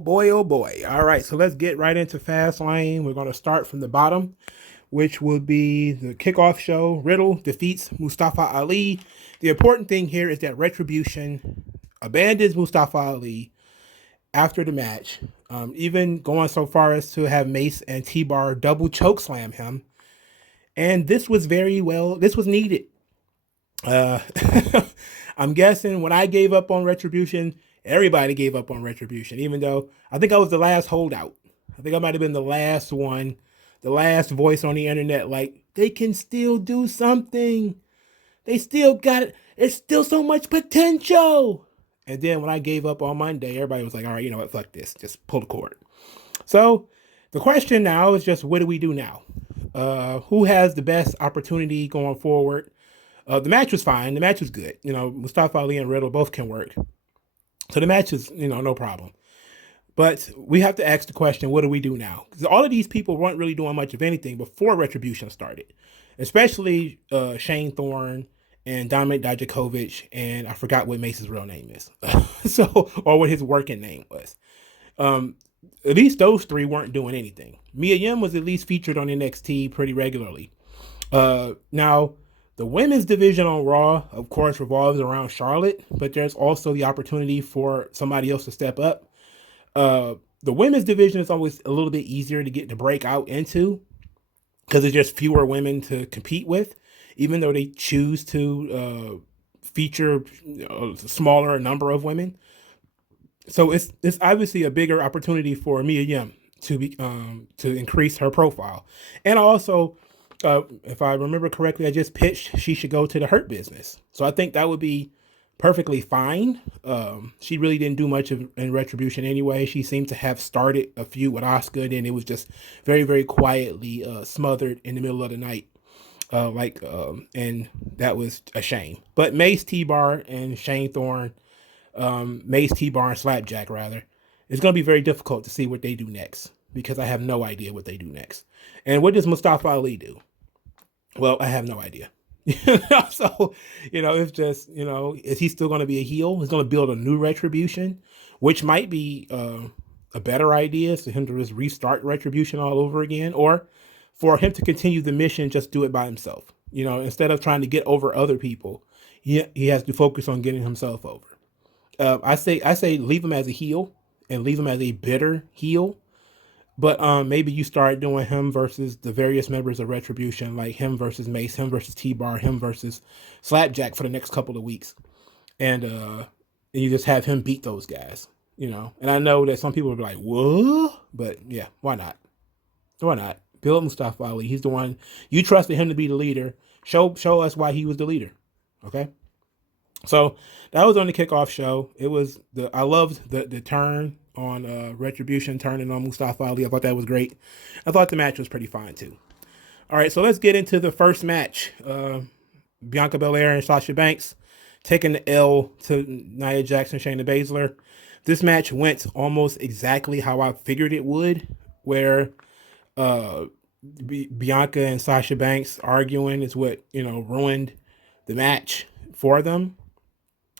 boy, oh boy. All right, so let's get right into Fastlane. We're going to start from the bottom, which will be the kickoff show. Riddle defeats Mustafa Ali. The important thing here is that Retribution abandons Mustafa Ali after the match, even going so far as to have Mace and T-Bar double choke slam him. And this was this was needed. Uh, I'm guessing when I gave up on Retribution, everybody gave up on Retribution, even though I think I was the last holdout. I think I might have been the last one, the last voice on the internet. Like, they can still do something. They still got it. There's still so much potential. And then when I gave up on Monday, everybody was like, all right, you know what? Fuck this. Just pull the cord. So the question now is just, what do we do now? Who has the best opportunity going forward? The match was fine. The match was good. You know, Mustafa Ali and Riddle both can work. So the match is, no problem. But we have to ask the question, what do we do now? Because all of these people weren't really doing much of anything before Retribution started. Especially Shane Thorne and Dominic Dijakovic, and I forgot what Mace's real name is. Or what his working name was. At least those three weren't doing anything. Mia Yim was at least featured on NXT pretty regularly. Now, the women's division on Raw, of course, revolves around Charlotte, but there's also the opportunity for somebody else to step up. The women's division is always a little bit easier to break out into because there's just fewer women to compete with, even though they choose to feature a smaller number of women. So it's obviously a bigger opportunity for Mia Yim to increase her profile, and also. If I remember correctly, I just pitched she should go to the Hurt Business. So I think that would be perfectly fine. She really didn't do much in Retribution anyway. She seemed to have started a feud with Asuka, and it was just very, very quietly smothered in the middle of the night. And that was a shame. But Mace T-Bar and Shane Thorne, Mace T-Bar and Slapjack, rather, it's going to be very difficult to see what they do next because I have no idea what they do next. And what does Mustafa Ali do? Well, I have no idea. So, it's just, is he still going to be a heel? He's going to build a new Retribution, which might be a better idea for him to just restart Retribution all over again, or for him to continue the mission, just do it by himself. Instead of trying to get over other people, he has to focus on getting himself over. I say leave him as a heel and leave him as a bitter heel. But maybe you start doing him versus the various members of Retribution, like him versus Mace, him versus T-Bar, him versus Slapjack for the next couple of weeks. And you just have him beat those guys, And I know that some people will be like, what? But yeah, why not? Why not? Build Mustafa Ali. He's the one. You trusted him to be the leader. Show us why he was the leader. Okay? So that was on the kickoff show. I loved the turn on Retribution turning on Mustafa Ali. I thought that was great. I thought the match was pretty fine too. All right, so let's get into the first match. Bianca Belair and Sasha Banks taking the L to Nia Jax and Shayna Baszler. This match went almost exactly how I figured it would, where Bianca and Sasha Banks arguing is what ruined the match for them.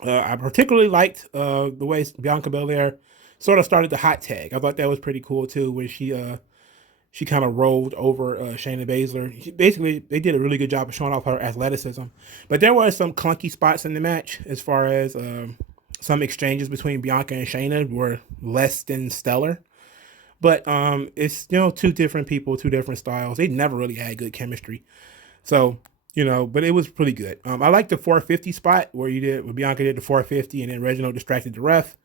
I particularly liked the way Bianca Belair sort of started the hot tag. I thought that was pretty cool too, where she kind of rolled over Shayna Baszler. Basically, they did a really good job of showing off her athleticism. But there were some clunky spots in the match as far as some exchanges between Bianca and Shayna were less than stellar. But it's two different people, two different styles. They never really had good chemistry. So but it was pretty good. I like the 450 spot where Bianca did the 450 and then Reginald distracted the ref.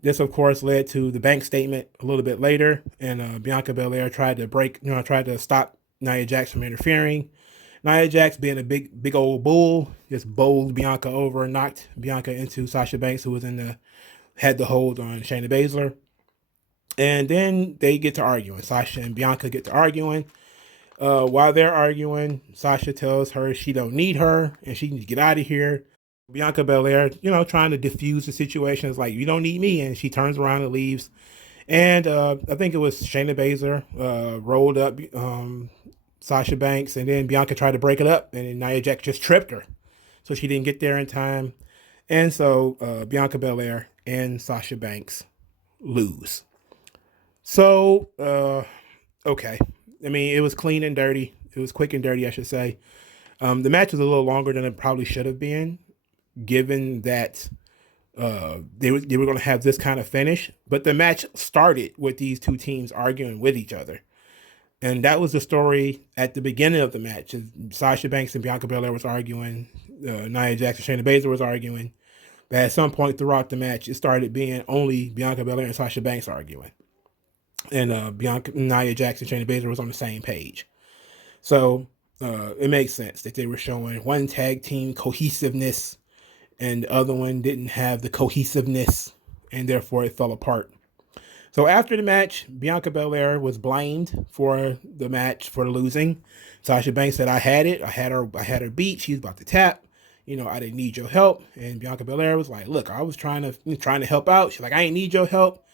This, of course, led to the bank statement a little bit later, and Bianca Belair tried to stop Nia Jax from interfering. Nia Jax, being a big old bull, just bowled Bianca over and knocked Bianca into Sasha Banks, who had the hold on Shayna Baszler. And then they get to arguing. Sasha and Bianca get to arguing. While they're arguing, Sasha tells her she don't need her and she needs to get out of here. Bianca Belair, trying to diffuse the situation, is like, you don't need me, and she turns around and leaves. And I think it was Shayna Baszler rolled up Sasha Banks, and then Bianca tried to break it up, and then Nia Jax just tripped her, so she didn't get there in time. And so Bianca Belair and Sasha Banks lose. So, okay. I mean, it was clean and dirty. It was quick and dirty, I should say. The match was a little longer than it probably should have been, given that they were going to have this kind of finish. But the match started with these two teams arguing with each other. And that was the story at the beginning of the match. Sasha Banks and Bianca Belair was arguing. Nia Jax and Shayna Baszler was arguing. But at some point throughout the match, it started being only Bianca Belair and Sasha Banks arguing. And Nia Jax and Shayna Baszler was on the same page. So it makes sense that they were showing one tag team cohesiveness and the other one didn't have the cohesiveness, and therefore it fell apart. So after the match, Bianca Belair was blamed for the match for losing. Sasha Banks said, "I had it. I had her beat. She was about to tap. You know, I didn't need your help." And Bianca Belair was like, "Look, I was trying to help out." She's like, "I ain't need your help."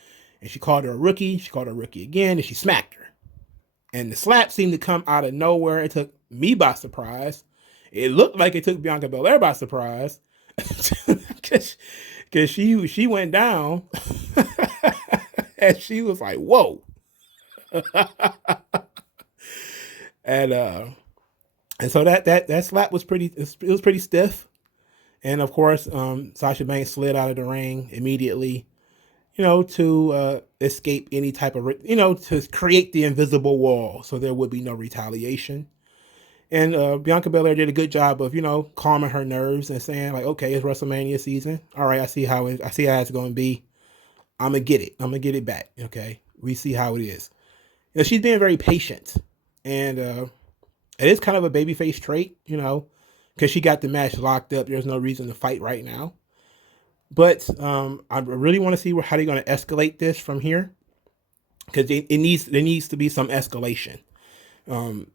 And she called her a rookie. She called her a rookie again, and she smacked her. And the slap seemed to come out of nowhere. It took me by surprise. It looked like it took Bianca Belair by surprise, because she went down. And she was like, "Whoa!" and so that slap was pretty stiff. And of course, Sasha Banks slid out of the ring immediately, to escape any type of, to create the invisible wall, so there would be no retaliation. And Bianca Belair did a good job of, calming her nerves and saying like, "Okay, it's WrestleMania season. All right, I see how it's going to be. I'm gonna get it. I'm gonna get it back. Okay, we see how it is." She's being very patient, and it is kind of a babyface trait, because she got the match locked up. There's no reason to fight right now, but I really want to see how they're going to escalate this from here, because there needs to be some escalation.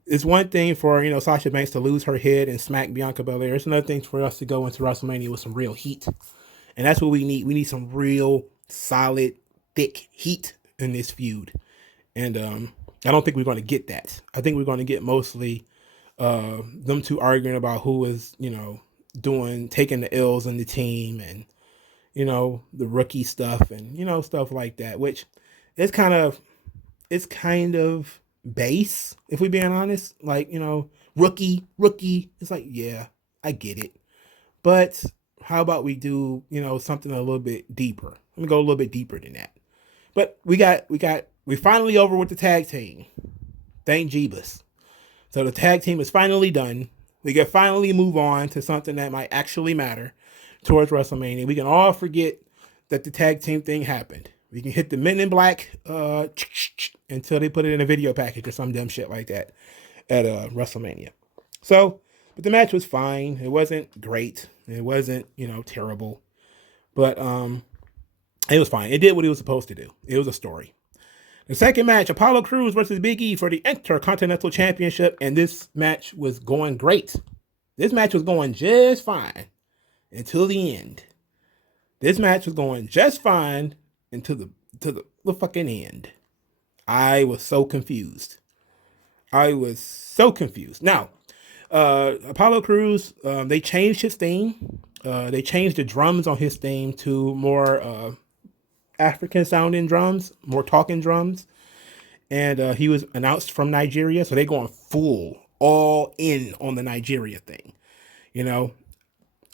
It's one thing for Sasha Banks to lose her head and smack Bianca Belair. It's another thing for us to go into WrestleMania with some real heat, and that's what we need. We need some real solid, thick heat in this feud. And I don't think we're going to get that. I think we're going to get mostly them two arguing about who is, taking the L's in the team, and, the rookie stuff, and, stuff like that, which is kind of base, if we're being honest. Like, rookie. It's like, yeah, I get it. But how about we do, something a little bit deeper? Let me go a little bit deeper than that. But we finally over with the tag team. Thank Jeebus. So the tag team is finally done. We can finally move on to something that might actually matter towards WrestleMania. We can all forget that the tag team thing happened. We can hit the Men in Black until they put it in a video package or some dumb shit like that at WrestleMania. So, but the match was fine. It wasn't great. It wasn't, terrible. But it was fine. It did what it was supposed to do. It was a story. The second match, Apollo Crews versus Big E for the Intercontinental Championship, and this match was going great. This match was going just fine until the end. This match was going just fine until the fucking end. I was so confused. Now, Apollo Crews, they changed his theme. They changed the drums on his theme to more African sounding drums, more talking drums. And he was announced from Nigeria. So they're going full, all in on the Nigeria thing.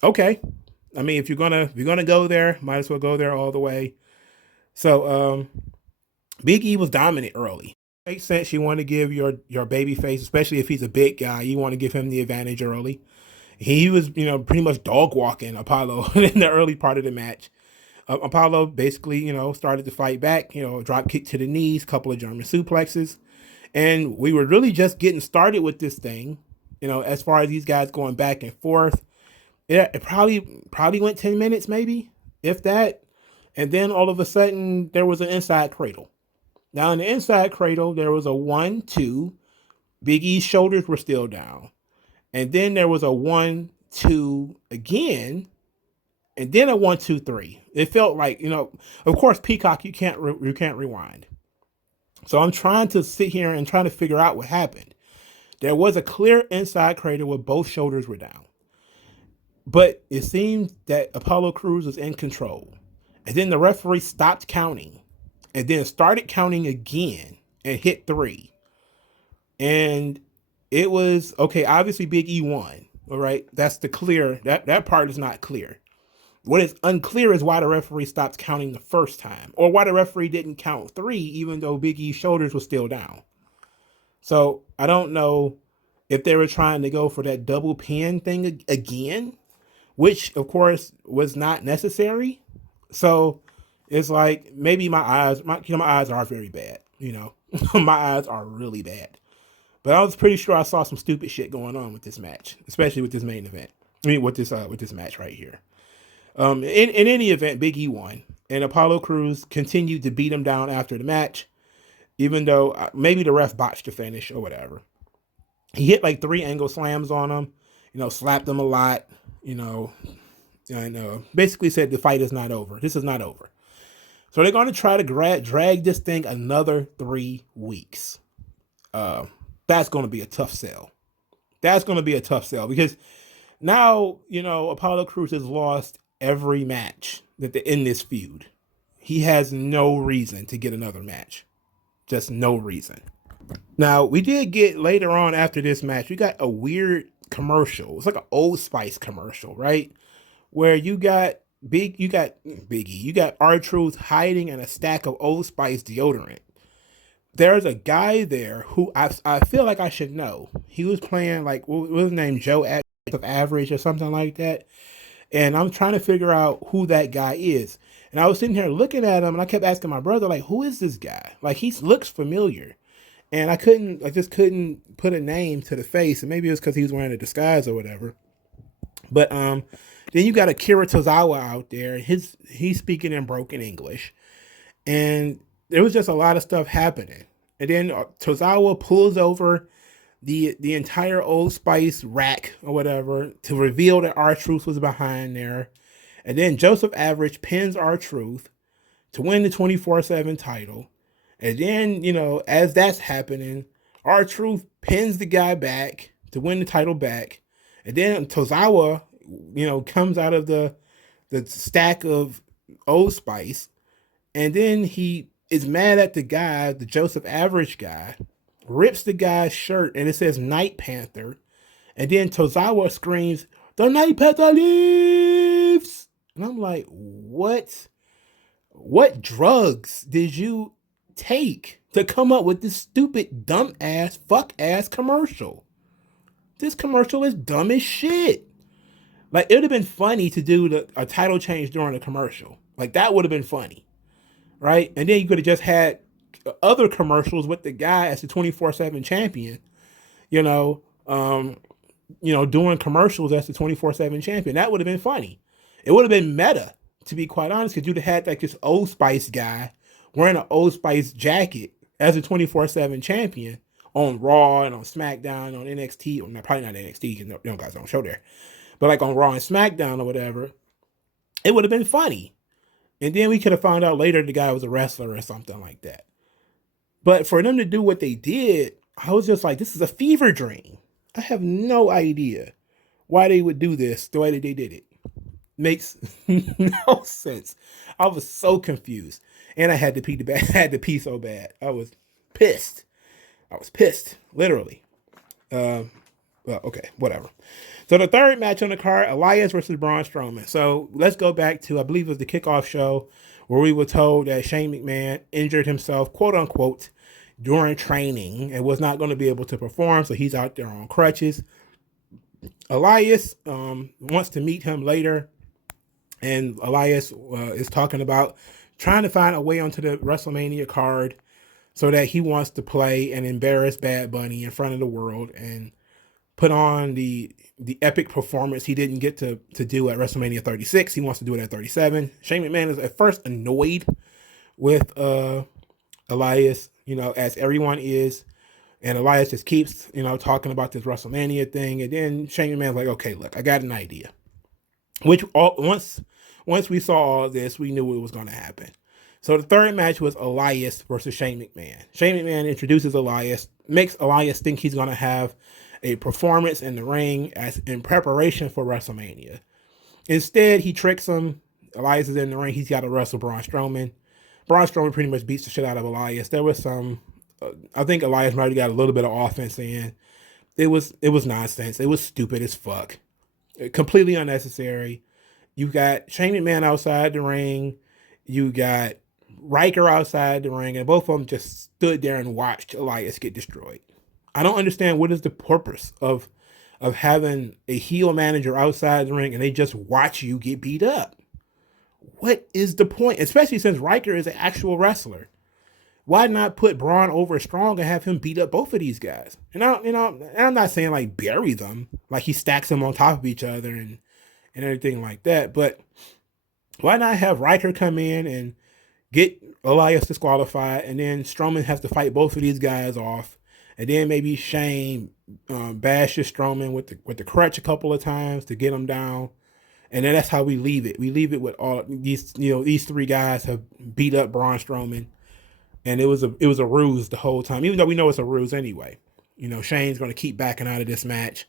Okay. I mean, if you're gonna go there, might as well go there all the way. So Big E was dominant early. Makes sense. You want to give your baby face, especially if he's a big guy, you want to give him the advantage early. He was, pretty much dog walking Apollo in the early part of the match. Apollo basically, started to fight back, drop kick to the knees, couple of German suplexes. And we were really just getting started with this thing, as far as these guys going back and forth. It probably went 10 minutes, maybe, if that. And then all of a sudden, there was an inside cradle. Now, in the inside cradle, there was a 1-2. Big E's shoulders were still down. And then there was a 1-2 again. And then a 1-2-3. It felt like, of course, Peacock, you can't rewind. So I'm trying to sit here and trying to figure out what happened. There was a clear inside cradle where both shoulders were down. But it seemed that Apollo Crews was in control. And then the referee stopped counting. and then started counting again and hit 3. And it was okay. Obviously, Big E won. All right, that's the clear. That part is not clear. What is unclear is why the referee stopped counting the first time, or why the referee didn't count 3, even though Big E's shoulders were still down. So I don't know if they were trying to go for that double pin thing again, which of course was not necessary. So it's like maybe my eyes, my eyes are very bad. My eyes are really bad. But I was pretty sure I saw some stupid shit going on with this match, especially with this main event. I mean, with this match right here. In any event, Big E won, and Apollo Crews continued to beat him down after the match, even though maybe the ref botched the finish or whatever. He hit like 3 angle slams on him, slapped him a lot, and basically said the fight is not over. This is not over. So they're going to try to drag this thing another 3 weeks. That's going to be a tough sell. That's going to be a tough sell because now, Apollo Crews has lost every match that in this feud. He has no reason to get another match. Just no reason. Now, we did get later on after this match, we got a weird commercial. It's like an Old Spice commercial, right? Where you got Biggie, you got R-Truth hiding in a stack of Old Spice deodorant. There's a guy there who I feel like I should know. He was playing like, what was his name? Joe of Average or something like that. And I'm trying to figure out who that guy is. And I was sitting here looking at him and I kept asking my brother, like, who is this guy? Like, he looks familiar. And I just couldn't put a name to the face. And maybe it was because he was wearing a disguise or whatever. But then you got Akira Tozawa out there. He's speaking in broken English. And there was just a lot of stuff happening. And then Tozawa pulls over the entire Old Spice rack or whatever to reveal that R-Truth was behind there. And then Joseph Average pins R-Truth to win the 24/7 title. And then, as that's happening, R-Truth pins the guy back to win the title back. And then Tozawa, comes out of the stack of Old Spice. And then he is mad at the guy, the Joseph Average guy, rips the guy's shirt and it says Night Panther. And then Tozawa screams, "The Night Panther leaves!" And I'm like, what drugs did you take to come up with this stupid, dumb ass, fuck ass commercial? This commercial is dumb as shit. Like, it would have been funny to do a title change during the commercial. Like, that would have been funny. Right? And then you could have just had other commercials with the guy as the 24/7 champion, doing commercials as the 24/7 champion. That would have been funny. It would have been meta, to be quite honest, because you'd have had like this Old Spice guy wearing an Old Spice jacket as a 24/7 champion on Raw and on SmackDown, on NXT, or probably not NXT, because you guys don't show there, but like on Raw and SmackDown or whatever. It would have been funny. And then we could have found out later the guy was a wrestler or something like that. But for them to do what they did, I was just like, this is a fever dream. I have no idea why they would do this the way that they did it. Makes no sense. I was so confused. And I had to pee so bad. I was pissed. Literally. Well, okay, whatever. So the third match on the card, Elias versus Braun Strowman. So let's go back to, I believe it was the kickoff show, where we were told that Shane McMahon injured himself, quote unquote, during training and was not going to be able to perform. So he's out there on crutches. Elias wants to meet him later. And Elias is talking about trying to find a way onto the WrestleMania card so that he wants to play and embarrass Bad Bunny in front of the world and put on the epic performance he didn't get to do at WrestleMania 36. He wants to do it at 37. Shane McMahon is at first annoyed with Elias, as everyone is. And Elias just keeps, talking about this WrestleMania thing. And then Shane McMahon's like, okay, look, I got an idea. Which once we saw all this, we knew it was going to happen. So the third match was Elias versus Shane McMahon. Shane McMahon introduces Elias, makes Elias think he's going to have a performance in the ring as in preparation for WrestleMania. Instead, he tricks him. Elias is in the ring. He's got to wrestle Braun Strowman. Braun Strowman pretty much beats the shit out of Elias. There was some, I think Elias might have got a little bit of offense in. It was nonsense. It was stupid as fuck, completely unnecessary. You got Shane McMahon outside the ring. You got Riker outside the ring, and both of them just stood there and watched Elias get destroyed. I don't understand what is the purpose of having a heel manager outside the ring and they just watch you get beat up. What is the point? Especially since Riker is an actual wrestler. Why not put Braun over strong and have him beat up both of these guys? And I'm not saying like bury them, like he stacks them on top of each other and everything like that. But why not have Riker come in and get Elias disqualified, and then Strowman has to fight both of these guys off, and then maybe Shane bashes Strowman with the crutch a couple of times to get him down, and then that's how we leave it. We leave it with all these, these three guys have beat up Braun Strowman, and it was a ruse the whole time, even though we know it's a ruse anyway. Shane's going to keep backing out of this match,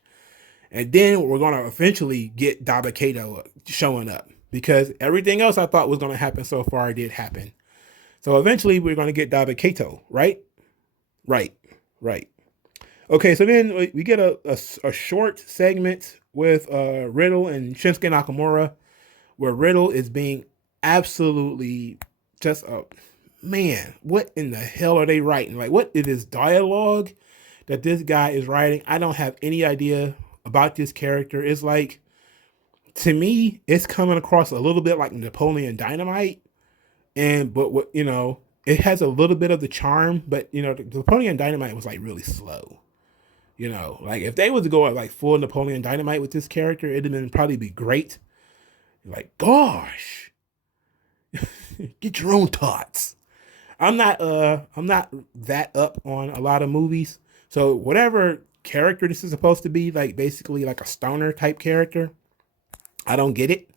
and then we're going to eventually get Dabba-Kato showing up, because everything else I thought was going to happen so far did happen. So eventually we're going to get Dabba-Kato, right? Right. Okay, so then we get a short segment with Riddle and Shinsuke Nakamura, where Riddle is being absolutely just man, what in the hell are they writing? Like, what is this dialogue that this guy is writing? I don't have any idea about this character. It's like, to me, it's coming across a little bit like Napoleon Dynamite, but what it has a little bit of the charm, but the Napoleon Dynamite was like really slow. Like if they was to go at like full Napoleon Dynamite with this character, it'd have probably be great. Like, gosh, get your own thoughts. I'm not that up on a lot of movies, so whatever character this is supposed to be, like basically like a stoner type character, I don't get it.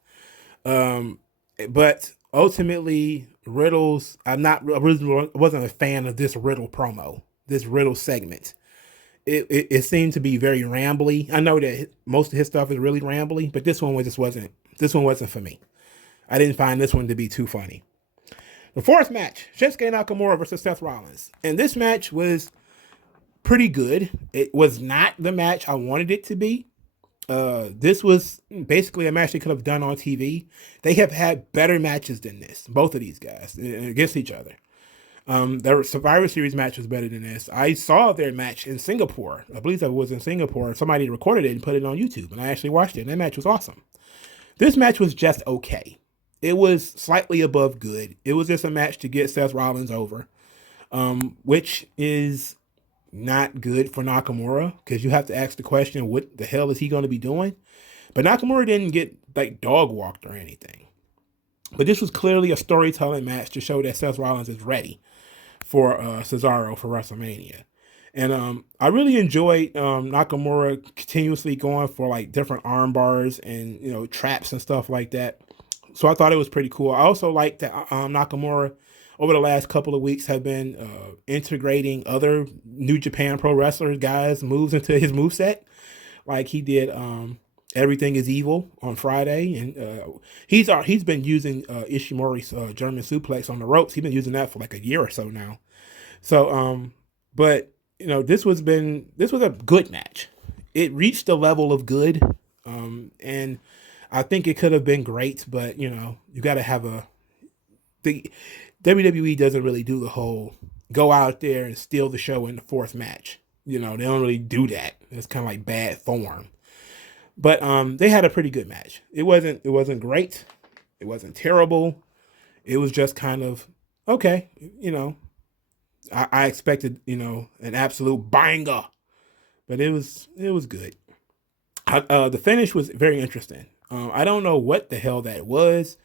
But ultimately, I wasn't a fan of this Riddle promo, this Riddle segment. It seemed to be very rambly. I know that most of his stuff is really rambly, but this one wasn't for me. I didn't find this one to be too funny. The fourth match, Shinsuke Nakamura versus Seth Rollins. And this match was pretty good. It was not the match I wanted it to be. This was basically a match they could have done on TV. They have had better matches than this, both of these guys, against each other. Their Survivor Series match was better than this. I saw their match in Singapore. I believe that was in Singapore. Somebody recorded it and put it on YouTube, and I actually watched it, and that match was awesome. This match was just okay. It was slightly above good. It was just a match to get Seth Rollins over, which is not good for Nakamura, because you have to ask the question, what the hell is he going to be doing? But Nakamura didn't get like dog walked or anything. But this was clearly a storytelling match to show that Seth Rollins is ready for Cesaro for WrestleMania. And I really enjoyed Nakamura continuously going for like different arm bars and traps and stuff like that. So I thought it was pretty cool. I also like that Nakamura over the last couple of weeks have been integrating other New Japan Pro Wrestlers guys' moves into his moveset. Like he did Everything is Evil on Friday. And he's been using Ishimori's German suplex on the ropes. He's been using that for like a year or so now. So, but this was a good match. It reached the level of good. And I think it could have been great, but you got to have the WWE doesn't really do the whole go out there and steal the show in the fourth match. They don't really do that. It's kind of like bad form. But they had a pretty good match. It wasn't great. It wasn't terrible. It was just kind of okay. I expected an absolute banger, but it was good. The finish was very interesting. I don't know what the hell that was,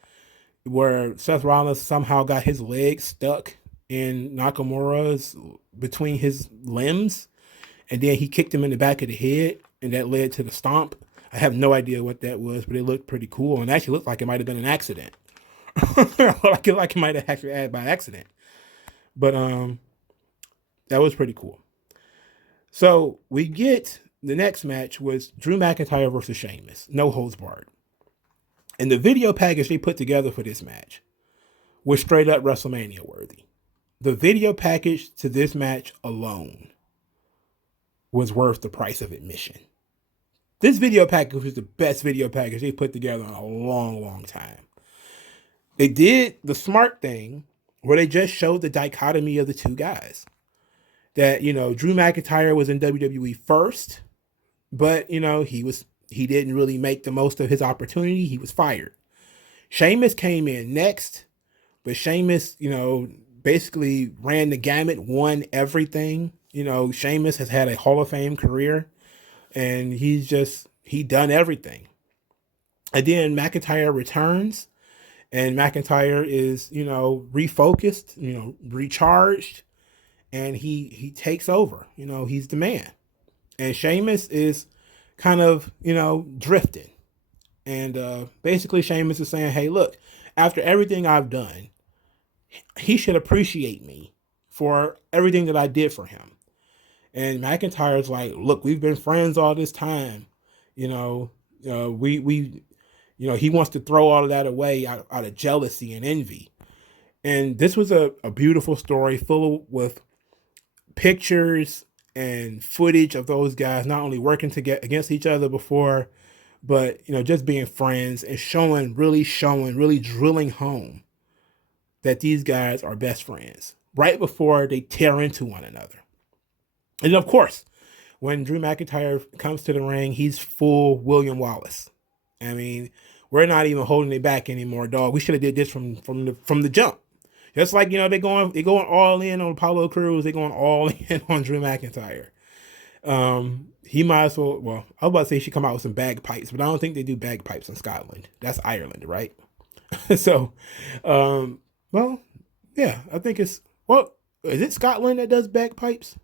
where Seth Rollins somehow got his leg stuck in Nakamura's between his limbs, and then he kicked him in the back of the head, and that led to the stomp. I have no idea what that was, but it looked pretty cool, and actually looked like it might have been an accident. like it might have actually happened by accident. But that was pretty cool. So we get the next match was Drew McIntyre versus Sheamus, no holds barred. And the video package they put together for this match was straight up WrestleMania worthy. The video package to this match alone was worth the price of admission. This video package was the best video package they put together in a long, long time. They did the smart thing where they just showed the dichotomy of the two guys. That, Drew McIntyre was in WWE first, but, he didn't really make the most of his opportunity. He was fired. Sheamus came in next, but Sheamus, basically ran the gamut, won everything. Sheamus has had a Hall of Fame career, and he done everything. And then McIntyre returns, and McIntyre is, refocused, recharged, and he takes over. He's the man. And Sheamus is kind of, drifting. And basically Sheamus is saying, hey, look, after everything I've done, he should appreciate me for everything that I did for him. And McIntyre's like, look, we've been friends all this time. He wants to throw all of that away out of jealousy and envy. And this was a beautiful story with pictures and footage of those guys not only working to get against each other before, but just being friends and really drilling home that these guys are best friends right before they tear into one another. And of course, when Drew McIntyre comes to the ring, he's full William Wallace. I mean, we're not even holding it back anymore, dog. We should have did this from the jump. Just like, they're going all in on Apollo Crews, they're going all in on Drew McIntyre. He might as well, I was about to say he should come out with some bagpipes, but I don't think they do bagpipes in Scotland. That's Ireland, right? So, yeah, I think is it Scotland that does bagpipes?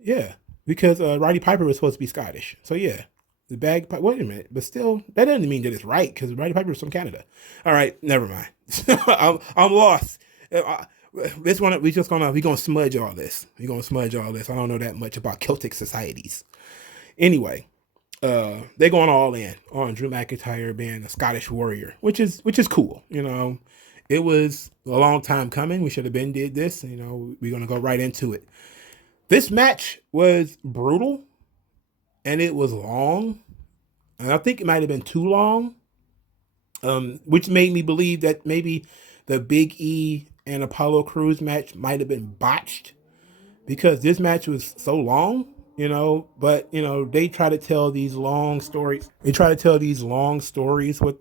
Yeah, because Roddy Piper was supposed to be Scottish. So yeah, the bagpipe. Wait a minute, but still, that doesn't mean that it's right because Roddy Piper is from Canada. All right, never mind. I'm lost. This one we're gonna smudge all this. We're gonna smudge all this. I don't know that much about Celtic societies. Anyway, they're going all in on Drew McIntyre being a Scottish warrior, which is cool. It was a long time coming. We should have did this. We're gonna go right into it. This match was brutal, and it was long, and I think it might have been too long, which made me believe that maybe the Big E and Apollo Crews match might have been botched because this match was so long, but they try to tell these long stories. They try to tell these long stories with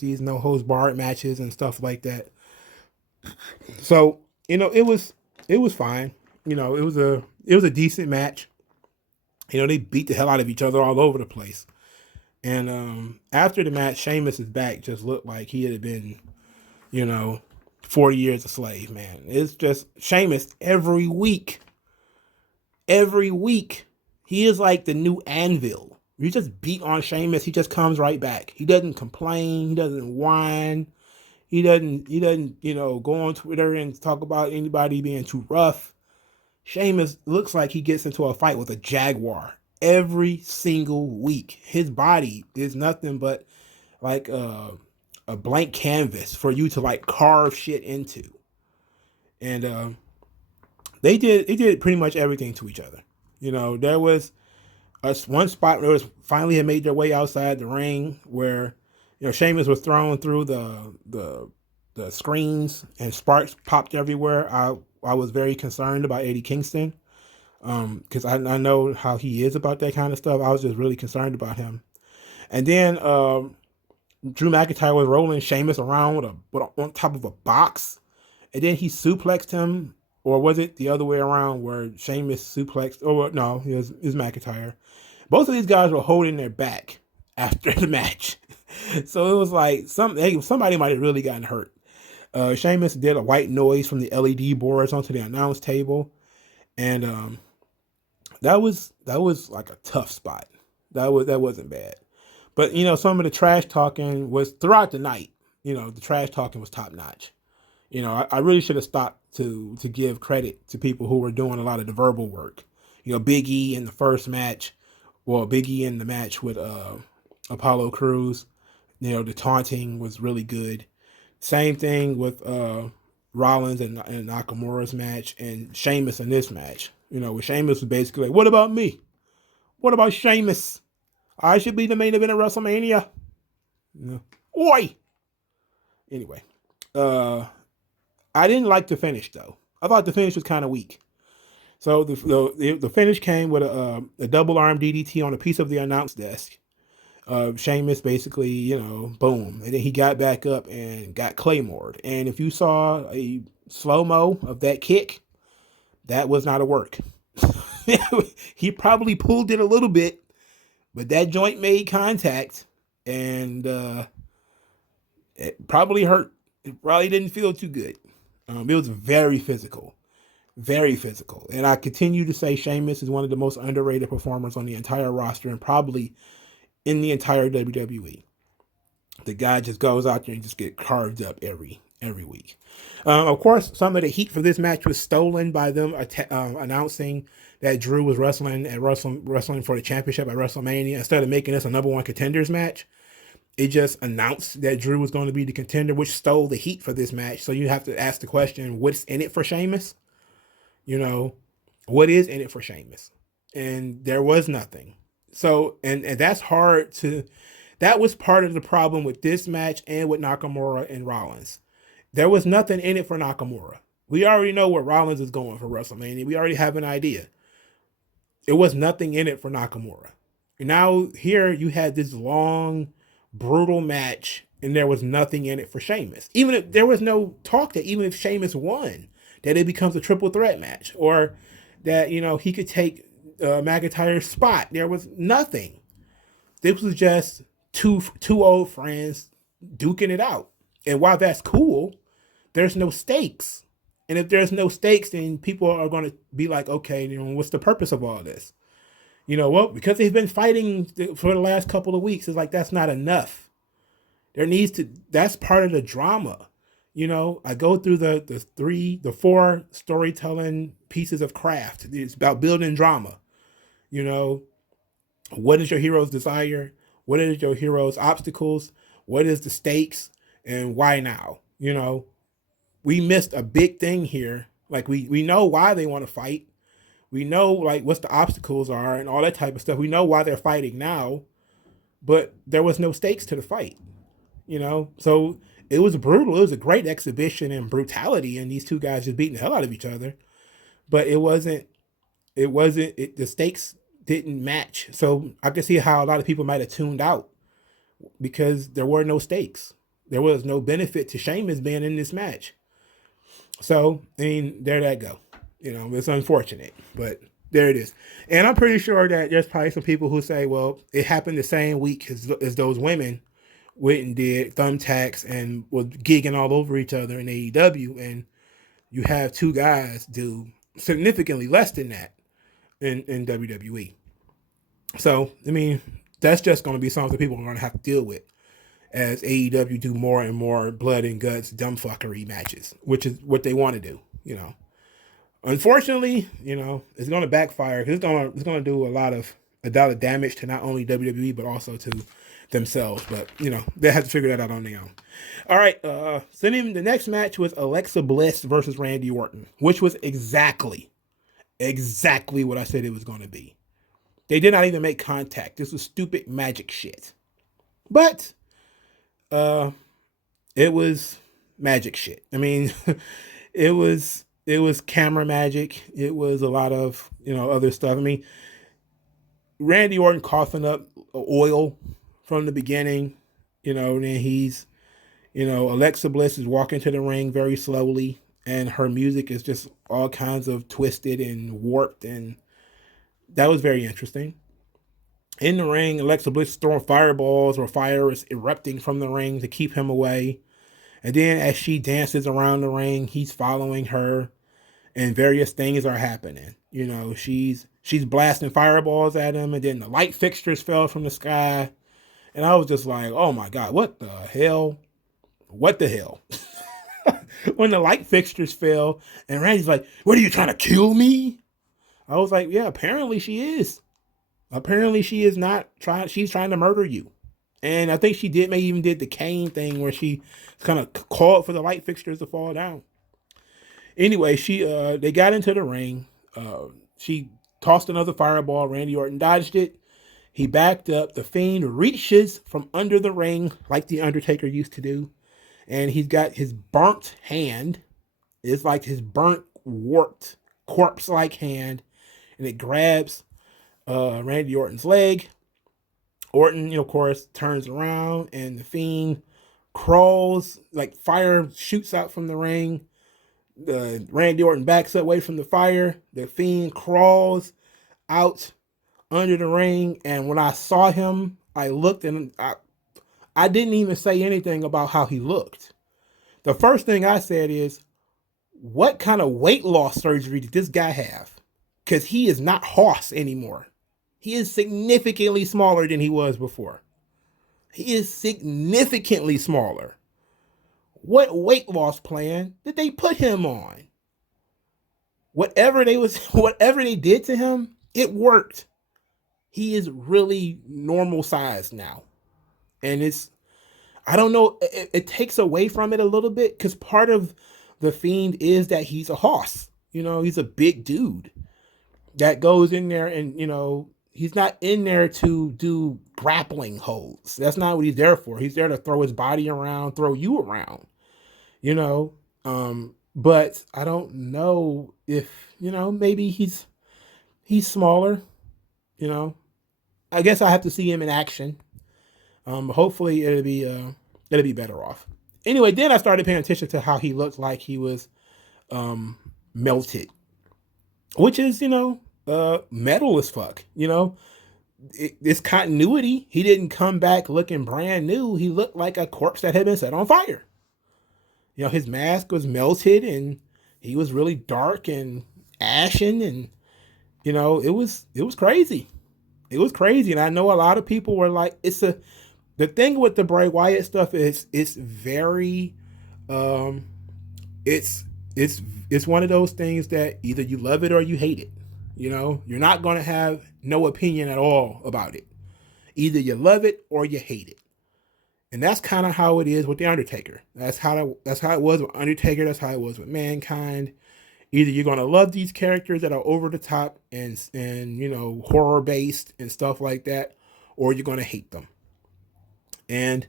these no holds barred matches and stuff like that. So, it was fine. It was a decent match. They beat the hell out of each other all over the place. And after the match, Sheamus's back just looked like he had been, 40 years a slave, man. It's just Sheamus every week. Every week. He is like the new anvil. You just beat on Sheamus, he just comes right back. He doesn't complain. He doesn't whine. He doesn't, go on Twitter and talk about anybody being too rough. Sheamus looks like he gets into a fight with a jaguar every single week. His body is nothing but like a blank canvas for you to like carve shit into. And they did pretty much everything to each other. There was one spot where finally had made their way outside the ring where Sheamus was thrown through the screens and sparks popped everywhere. I was very concerned about Eddie Kingston because I know how he is about that kind of stuff. I was just really concerned about him. And then Drew McIntyre was rolling Sheamus around on top of a box, and then he suplexed him, or was it the other way around where Sheamus suplexed? Or no, it was McIntyre. Both of these guys were holding their back after the match, so it was like somebody might have really gotten hurt. Sheamus did a white noise from the LED boards onto the announce table, and that was like a tough spot. That wasn't bad, but some of the trash talking was throughout the night. The trash talking was top notch. I really should have stopped to give credit to people who were doing a lot of the verbal work. Big E in the first match, Big E in the match with Apollo Crews. The taunting was really good. Same thing with Rollins and Nakamura's match and Sheamus in this match. You know, with Sheamus was basically like, what about me? What about Sheamus? I should be the main event of WrestleMania. You know? Oi! Anyway, I didn't like the finish though. I thought the finish was kind of weak. So the finish came with a double arm DDT on a piece of the announce desk. Sheamus basically, boom, and then he got back up and got Claymored. And if you saw a slow mo of that kick, that was not a work. He probably pulled it a little bit, but that joint made contact, and it probably hurt. It probably didn't feel too good. It was very physical. Very physical. And I continue to say Sheamus is one of the most underrated performers on the entire roster and probably in the entire WWE. The guy just goes out there and just get carved up every week. Of course, some of the heat for this match was stolen by them announcing that Drew was wrestling for the championship at WrestleMania. Instead of making this a number one contenders match, it just announced that Drew was going to be the contender, which stole the heat for this match. So you have to ask the question, what's in it for Sheamus? What is in it for Sheamus? And there was nothing. So, and that's hard that was part of the problem with this match and with Nakamura and Rollins. There was nothing in it for Nakamura. We already know where Rollins is going for WrestleMania. We already have an idea. There was nothing in it for Nakamura. And now here you had this long, brutal match, and there was nothing in it for Sheamus. Even if there was no talk that even if Sheamus won, that it becomes a triple threat match, or that, he could take McIntyre's spot. There was nothing. This was just two old friends duking it out. And while that's cool, there's no stakes. And if there's no stakes, then people are going to be like, okay, what's the purpose of all this? Well, because they've been fighting for the last couple of weeks, it's like, that's not enough. That's part of the drama. I go through the four storytelling pieces of craft. It's about building drama. What is your hero's desire? What is your hero's obstacles? What is the stakes? And why now? We missed a big thing here. Like we know why they want to fight. We know like what the obstacles are and all that type of stuff. We know why they're fighting now, but there was no stakes to the fight. So it was brutal. It was a great exhibition and brutality, and these two guys just beating the hell out of each other. But the stakes didn't match. So I can see how a lot of people might have tuned out because there were no stakes. There was no benefit to Sheamus being in this match. So, there that go. It's unfortunate, but there it is. And I'm pretty sure that there's probably some people who say, well, it happened the same week as those women went and did thumbtacks and was gigging all over each other in AEW, and you have two guys do significantly less than that in WWE. So, that's just going to be something people are going to have to deal with as AEW do more and more blood and guts, dumb fuckery matches, which is what they want to do, Unfortunately, it's going to backfire because it's going to do a lot of damage to not only WWE, but also to themselves. But, they have to figure that out on their own. All right. So then the next match was Alexa Bliss versus Randy Orton, which was exactly what I said it was going to be. They did not even make contact. This was stupid magic shit. But it was magic shit. It was camera magic. It was a lot of, other stuff. Randy Orton coughing up oil from the beginning, then he's, Alexa Bliss is walking to the ring very slowly, and her music is just all kinds of twisted and warped, and that was very interesting. In the ring, Alexa Bliss is throwing fireballs, or fire is erupting from the ring to keep him away. And then as she dances around the ring, he's following her, and various things are happening. She's blasting fireballs at him, and then the light fixtures fell from the sky. And I was just like, oh my God, what the hell? What the hell? When the light fixtures fell, and Randy's like, what, are you trying to kill me? I was like, yeah, apparently she is. Apparently she is not trying. She's trying to murder you. And I think she did maybe even did the cane thing where she kind of called for the light fixtures to fall down. Anyway, she they got into the ring. She tossed another fireball. Randy Orton dodged it. He backed up. The Fiend reaches from under the ring like the Undertaker used to do. And he's got his burnt hand. It's like his burnt, warped, corpse-like hand. And it grabs Randy Orton's leg. Orton, of course, turns around and the Fiend crawls, like fire shoots out from the ring. Randy Orton backs away from the fire. The Fiend crawls out under the ring. And when I saw him, I looked and I didn't even say anything about how he looked. The first thing I said is, what kind of weight loss surgery did this guy have? Because he is not Hoss anymore. He is significantly smaller than he was before. He is significantly smaller. What weight loss plan did they put him on? Whatever they did to him, it worked. He is really normal size now. And I don't know, it takes away from it a little bit because part of the Fiend is that he's a Hoss. He's a big dude that goes in there and, he's not in there to do grappling holds. That's not what he's there for. He's there to throw his body around, throw you around, but I don't know if, maybe he's smaller, I guess I have to see him in action. Hopefully it'll be better off. Anyway, then I started paying attention to how he looked like he was melted, which is, metal as fuck. It's continuity. He didn't come back looking brand new. He looked like a corpse that had been set on fire. His mask was melted and he was really dark and ashen, and it was crazy. It was crazy, and I know a lot of people were like, the thing with the Bray Wyatt stuff is it's very, it's one of those things that either you love it or you hate it. You're not going to have no opinion at all about it. Either you love it or you hate it. And that's kind of how it is with The Undertaker. That's how it was with Undertaker. That's how it was with Mankind. Either you're going to love these characters that are over the top and horror based and stuff like that, or you're going to hate them. And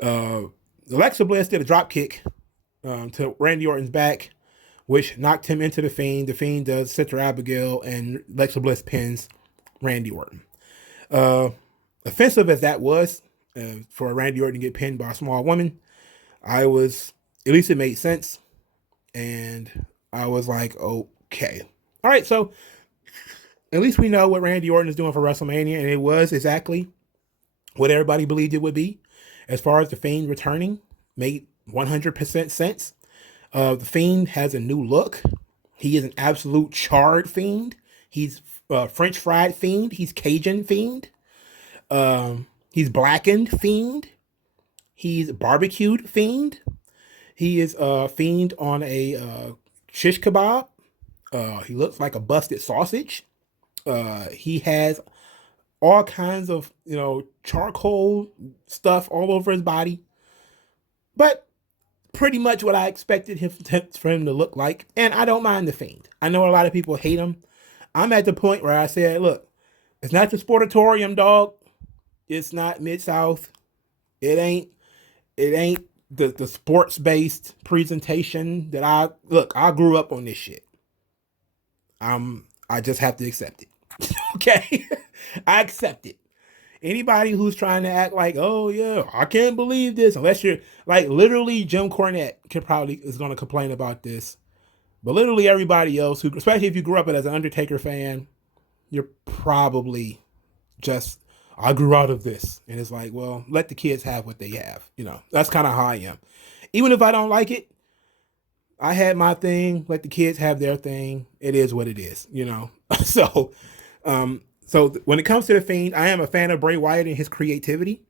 Alexa Bliss did a drop kick to Randy Orton's back, which knocked him into the Fiend. The Fiend does Sister Abigail, and Alexa Bliss pins Randy Orton. Offensive as that was for Randy Orton to get pinned by a small woman, at least it made sense. And I was like, okay. All right, so at least we know what Randy Orton is doing for WrestleMania, and it was exactly what everybody believed it would be. As far as the Fiend returning, made 100% sense. The Fiend has a new look. He is an absolute charred Fiend. He's French fried Fiend. He's Cajun Fiend. He's blackened Fiend. He's barbecued Fiend. He is a Fiend on a shish kebab. He looks like a busted sausage. He has all kinds of, charcoal stuff all over his body. But pretty much what I expected for him to look like. And I don't mind the Fiend. I know a lot of people hate him. I'm at the point where I said, look, it's not the Sportatorium, dog. It's not Mid-South. It ain't the sports-based presentation that I grew up on this shit. I just have to accept it. Okay? I accept it. Anybody who's trying to act like, oh yeah, I can't believe this, unless you're like literally Jim Cornette is going to complain about this, but literally everybody else who, especially if you grew up as an Undertaker fan, you're probably just, I grew out of this, and it's like, well, let the kids have what they have. That's kind of how I am. Even if I don't like it, I had my thing. Let the kids have their thing. It is what it is. So. So when it comes to the Fiend, I am a fan of Bray Wyatt and his creativity.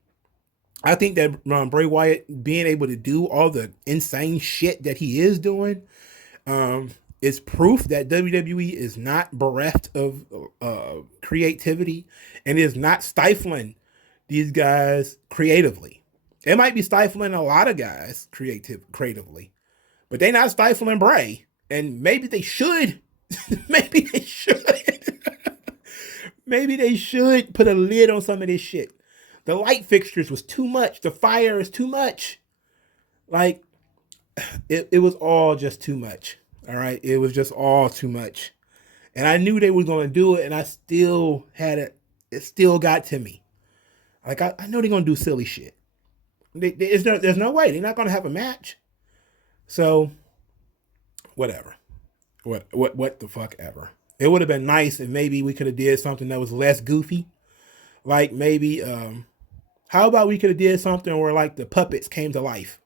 I think that Bray Wyatt being able to do all the insane shit that he is doing is proof that WWE is not bereft of creativity and is not stifling these guys creatively. It might be stifling a lot of guys creatively, but they not stifling Bray. And maybe they should. maybe they should. maybe they should put a lid on some of this shit. The light fixtures was too much. The fire is too much. Like, it was all just too much. All right. It was just all too much. And I knew they were going to do it, and I still had it. It still got to me. Like, I know they're going to do silly shit. There's no way. They're not going to have a match. So, whatever. What the fuck ever. It would have been nice if maybe we could have did something that was less goofy. Like, maybe, how about we could have did something where, like, the puppets came to life,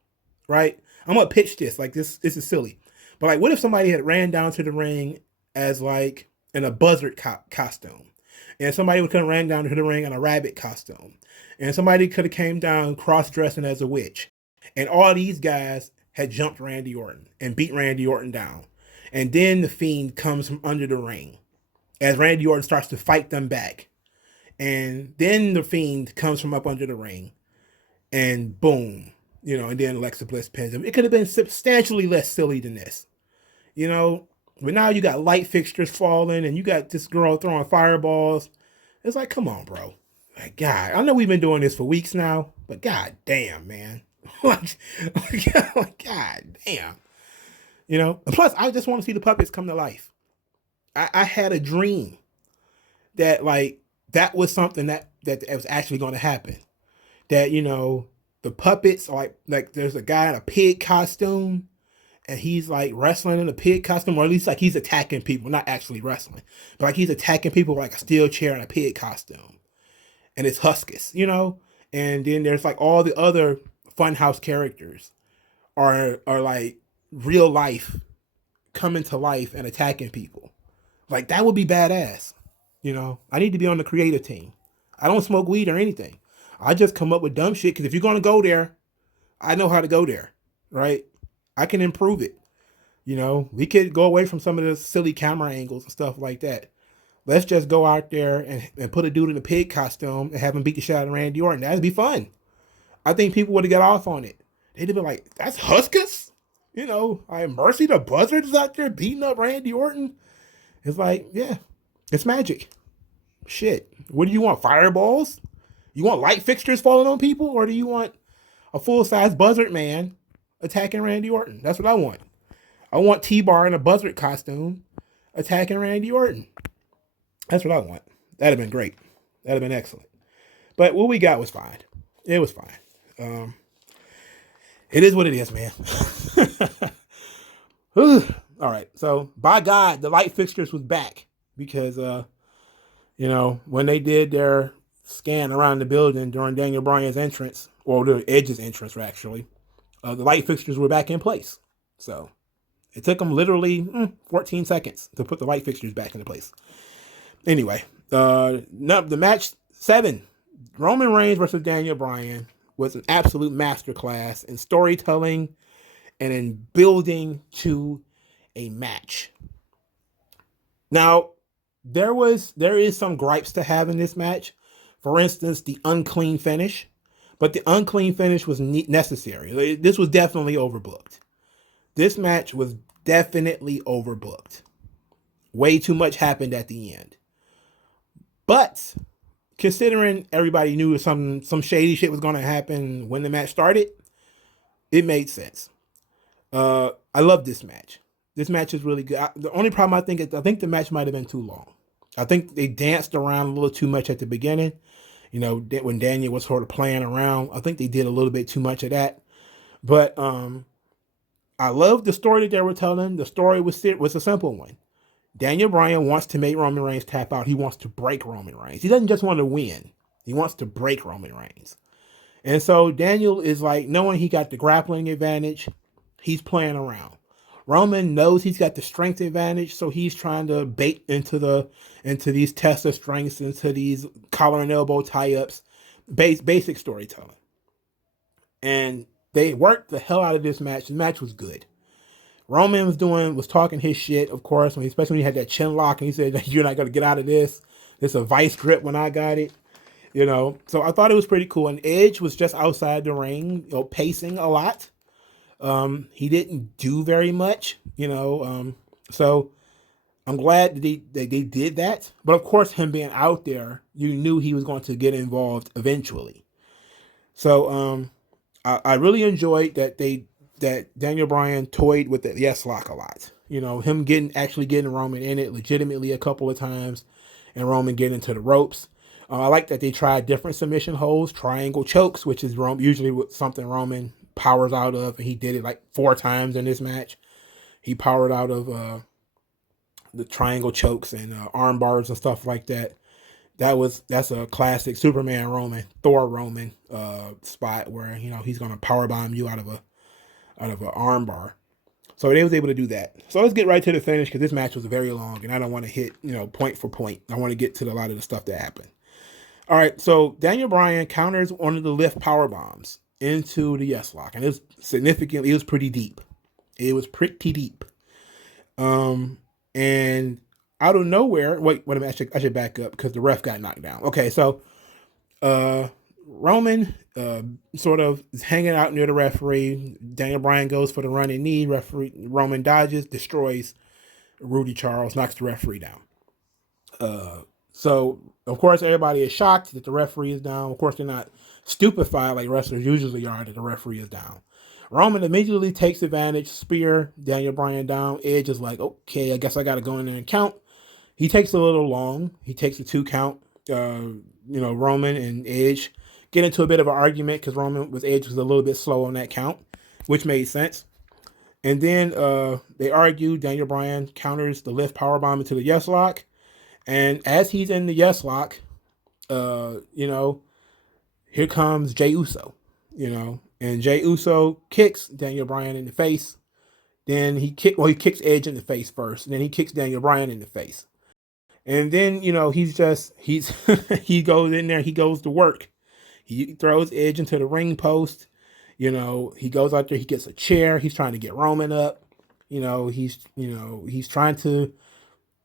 right? I'm going to pitch this. Like, this is silly. But, like, what if somebody had ran down to the ring as, like, in a buzzard costume? And somebody could have ran down to the ring in a rabbit costume. And somebody could have came down cross-dressing as a witch. And all these guys had jumped Randy Orton and beat Randy Orton down. And then the Fiend comes from under the ring as Randy Orton starts to fight them back. And then the Fiend comes from up under the ring. And boom. And then Alexa Bliss pins him. It could have been substantially less silly than this. But now you got light fixtures falling and you got this girl throwing fireballs. It's like, come on, bro. Like, God, I know we've been doing this for weeks now, but God damn, man. God damn. Plus, I just want to see the puppets come to life. I had a dream that, like, that was something that was actually going to happen. That, the puppets, like there's a guy in a pig costume, and he's, like, wrestling in a pig costume, or at least, like, he's attacking people, not actually wrestling, but, like, he's attacking people with, like, a steel chair in a pig costume. And it's Huskus, And then there's, like, all the other Funhouse characters are like, real life coming to life and attacking people. Like, that would be badass. I need to be on the creative team. I don't smoke weed or anything. I just come up with dumb shit, because if you're going to go there, I know how to go there, right? I can improve it. We could go away from some of the silly camera angles and stuff like that. Let's just go out there and put a dude in a pig costume and have him beat the shit out of Randy Orton. That'd be fun. I think people would have got off on it. They'd have been like, that's Huskus? Mercy the Buzzard is out there beating up Randy Orton. It's like, yeah, it's magic. Shit. What do you want? Fireballs? You want light fixtures falling on people? Or do you want a full-size Buzzard man attacking Randy Orton? That's what I want. I want T-Bar in a Buzzard costume attacking Randy Orton. That's what I want. That'd have been great. That'd have been excellent. But what we got was fine. It was fine. It is what it is, man. All right. So, by God, the light fixtures was back. Because, when they did their scan around the building during Daniel Bryan's entrance, or the Edge's entrance, actually, the light fixtures were back in place. So, it took them literally 14 seconds to put the light fixtures back into place. Anyway, the match 7, Roman Reigns versus Daniel Bryan, was an absolute masterclass in storytelling and in building to a match. Now, there is some gripes to have in this match. For instance, the unclean finish. But the unclean finish was necessary. This was definitely overbooked. This match was definitely overbooked. Way too much happened at the end. But considering everybody knew some shady shit was going to happen when the match started, it made sense. I love this match. This match is really good. The only problem I think is the match might have been too long. I think they danced around a little too much at the beginning. When Daniel was sort of playing around, I think they did a little bit too much of that. But I love the story that they were telling. The story was a simple one. Daniel Bryan wants to make Roman Reigns tap out. He wants to break Roman Reigns. He doesn't just want to win. He wants to break Roman Reigns. And so Daniel is like, knowing he got the grappling advantage, he's playing around. Roman knows he's got the strength advantage, so he's trying to bait into these tests of strengths, into these collar and elbow tie-ups, basic storytelling. And they worked the hell out of this match. The match was good. Roman was talking his shit, of course, especially when he had that chin lock and he said, you're not going to get out of this. It's a vice grip when I got it. So I thought it was pretty cool. And Edge was just outside the ring, pacing a lot. He didn't do very much, so I'm glad that they did that. But of course, him being out there, you knew he was going to get involved eventually. So I really enjoyed that Daniel Bryan toyed with the yes lock a lot. Him actually getting Roman in it legitimately a couple of times, and Roman getting into the ropes. I like that they tried different submission holds, triangle chokes, which is usually something Roman powers out of, and he did it like 4 times in this match. He powered out of the triangle chokes and arm bars and stuff like that. That's a classic Superman Roman, Thor Roman spot where he's gonna power bomb you out of an arm bar. So they was able to do that. So let's get right to the finish because this match was very long and I don't want to hit point for point. I want to get to a lot of the stuff that happened. All right, so Daniel Bryan counters one of the lift power bombs into the yes lock, and it was significant. It was pretty deep. And out of nowhere, wait a minute, I should back up because the ref got knocked down. Okay, so Roman sort of is hanging out near the referee. Daniel Bryan goes for the running knee. Roman dodges, destroys Rudy Charles, knocks the referee down. So of course everybody is shocked that the referee is down. Of course they're not stupefied like wrestlers usually are that the referee is down. Roman immediately takes advantage, spear Daniel Bryan down. Edge is like, okay, I guess I got to go in there and count. He takes a little long. He takes a 2 count. Roman and Edge get into a bit of an argument because Edge was a little bit slow on that count, which made sense. And then they argue. Daniel Bryan counters the lift powerbomb into the yes lock. And as he's in the yes lock, here comes Jey Uso, and Jey Uso kicks Daniel Bryan in the face. Then he kicks Edge in the face first, and then he kicks Daniel Bryan in the face. And then, he goes in there, he goes to work. He throws Edge into the ring post. He goes out there, he gets a chair. He's trying to get Roman up. He's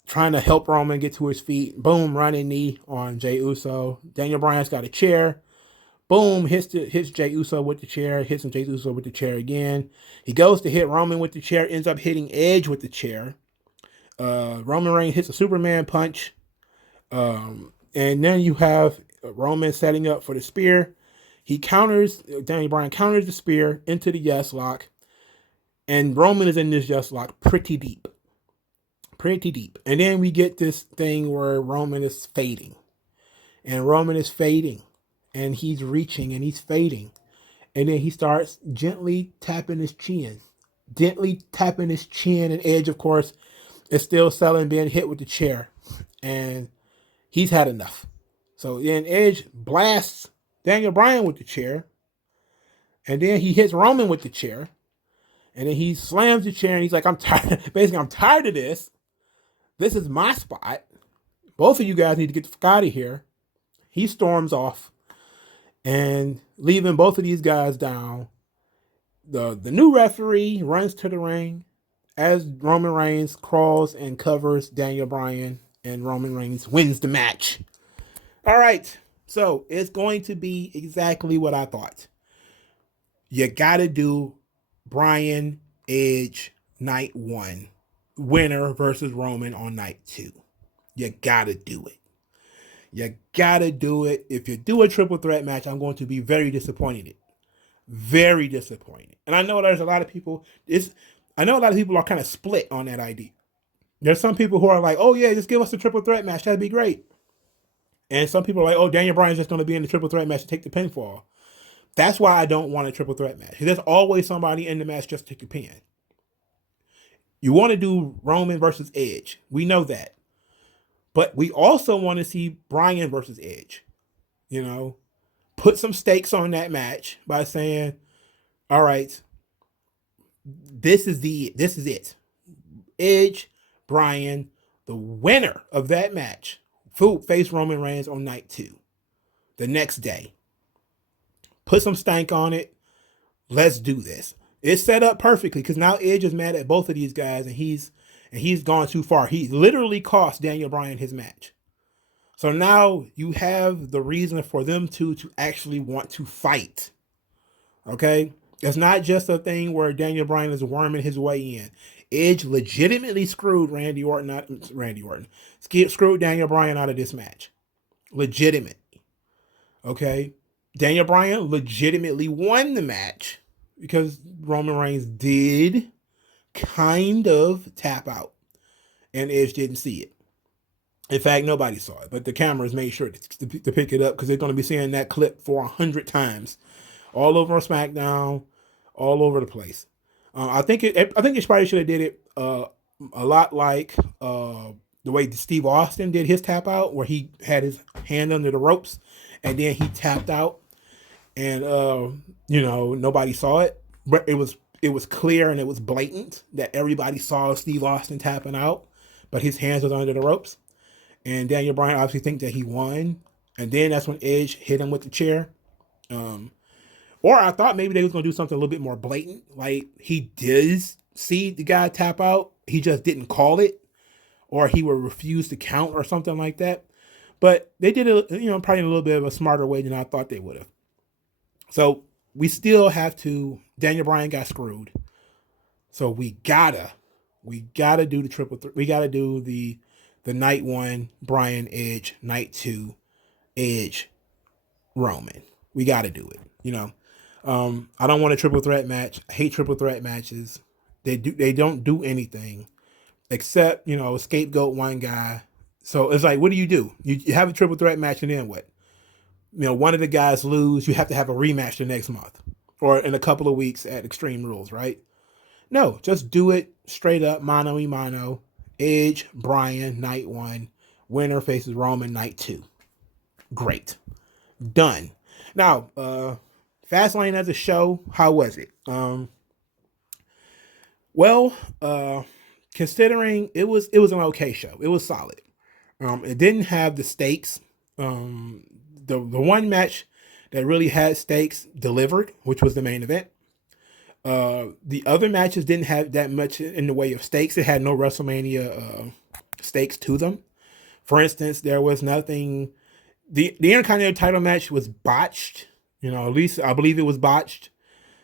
trying to help Roman get to his feet. Boom, running knee on Jey Uso. Daniel Bryan's got a chair. Boom, hits Jey Uso with the chair. Hits Jey Uso with the chair again. He goes to hit Roman with the chair. Ends up hitting Edge with the chair. Roman Reigns hits a Superman punch. And then you have Roman setting up for the spear. Daniel Bryan counters the spear into the yes lock. And Roman is in this yes lock pretty deep. And then we get this thing where Roman is fading. And he's reaching and he's fading. And then he starts gently tapping his chin. And Edge, of course, is still selling being hit with the chair. And he's had enough. So then Edge blasts Daniel Bryan with the chair. And then he hits Roman with the chair. And then he slams the chair and he's like, I'm tired. Basically, I'm tired of this. This is my spot. Both of you guys need to get the fuck out of here. He storms off and leaving both of these guys down. The new referee runs to the ring as Roman Reigns crawls and covers Daniel Bryan, and Roman Reigns wins the match. All right, so it's going to be exactly what I thought. You got to do Bryan Edge night 1, winner versus Roman on night 2. You got to do it. If you do a triple threat match, I'm going to be very disappointed. And I know there's a lot of people. I know a lot of people are kind of split on that idea. There's some people who are like, oh yeah, just give us a triple threat match. That'd be great. And some people are like, oh, Daniel Bryan's just going to be in the triple threat match to take the pinfall. That's why I don't want a triple threat match. There's always somebody in the match just to take a pin. You want to do Roman versus Edge. We know that. But we also want to see Bryan versus Edge. Put some stakes on that match by saying, all right, this is it. Edge, Bryan, the winner of that match, face Roman Reigns on night 2, the next day. Put some stank on it. Let's do this. It's set up perfectly because now Edge is mad at both of these guys and he's gone too far. He literally cost Daniel Bryan his match. So now you have the reason for them to actually want to fight. Okay? It's not just a thing where Daniel Bryan is worming his way in. Edge legitimately screwed screwed Daniel Bryan out of this match. Legitimate. Okay? Daniel Bryan legitimately won the match because Roman Reigns did kind of tap out and Edge didn't see it. In fact, nobody saw it, but the cameras made sure to pick it up because they're going to be seeing that clip for 100 times, all over SmackDown, all over the place. I think it probably should have did it a lot like the way Steve Austin did his tap out, where he had his hand under the ropes and then he tapped out, and nobody saw it, but it was clear and it was blatant that everybody saw Steve Austin tapping out, but his hands were under the ropes. And Daniel Bryan obviously think that he won. And then that's when Edge hit him with the chair. Or I thought maybe they was going to do something a little bit more blatant. Like he did see the guy tap out. He just didn't call it. Or he would refuse to count or something like that. But they did it, probably in a little bit of a smarter way than I thought they would have. So we still have to, Daniel Bryan got screwed. So we gotta do the triple threat. We gotta do the night 1 Bryan Edge, night 2 Edge Roman. We got to do it. I don't want a triple threat match. I hate triple threat matches. They don't do anything except scapegoat one guy. So it's like, what do? You have a triple threat match and then what? One of the guys lose. You have to have a rematch the next month or in a couple of weeks at Extreme Rules, right? No, just do it straight up, mano y mano. Edge, Bryan, night 1. Winner faces Roman, night 2. Great. Done. Now, Fastlane as a show, how was it? Considering it was an okay show. It was solid. It didn't have the stakes. The one match that really had stakes delivered, which was the main event. The other matches didn't have that much in the way of stakes. It had no WrestleMania stakes to them. For instance, there was nothing. The Intercontinental title match was botched. At least I believe it was botched.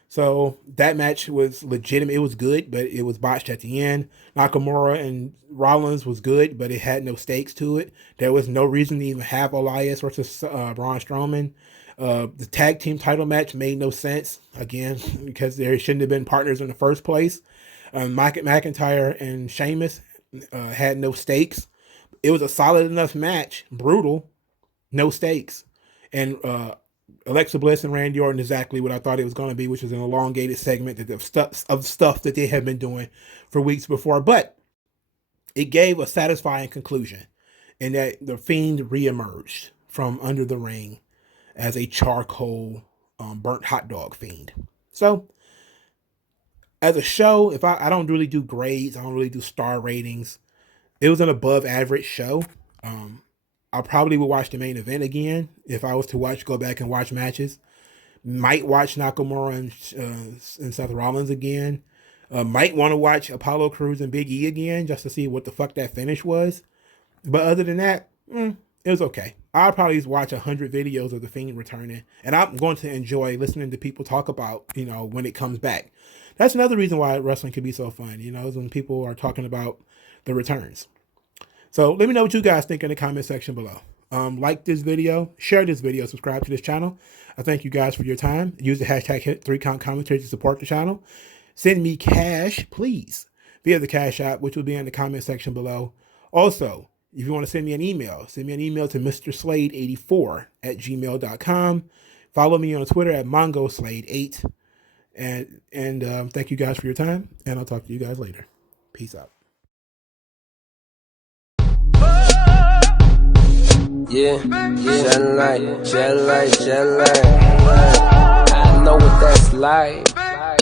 So that match was legitimate. It was good, but it was botched at the end. Nakamura and Rollins was good, but it had no stakes to it. There was no reason to even have Elias versus Braun Strowman. The tag team title match made no sense, again, because they shouldn't have been partners in the first place. McIntyre and Sheamus had no stakes. It was a solid enough match, brutal, no stakes. And Alexa Bliss and Randy Orton exactly what I thought it was going to be, which was an elongated segment of stuff that they had been doing for weeks before. But it gave a satisfying conclusion in that the Fiend reemerged from under the ring as a charcoal burnt hot dog fiend. So as a show, if I don't really do grades, I don't really do star ratings. It was an above average show. I probably would watch the main event again if I was to go back and watch matches. Might watch Nakamura and Seth Rollins again. Might want to watch Apollo Crews and Big E again just to see what the fuck that finish was. But other than that, it was okay. I'll probably watch 100 videos of The Fiend returning, and I'm going to enjoy listening to people talk about, when it comes back. That's another reason why wrestling can be so fun, is when people are talking about the returns. So let me know what you guys think in the comment section below. Like this video, share this video, subscribe to this channel. I thank you guys for your time. Use the hashtag #3CountCommentary to support the channel. Send me cash, please, via the Cash App, which will be in the comment section below. Also, if you want to send me an email to mrslade84@gmail.com. Follow me on Twitter at mongoslade8. And thank you guys for your time, and I'll talk to you guys later. Peace out. Yeah, shed light. I know what that's like.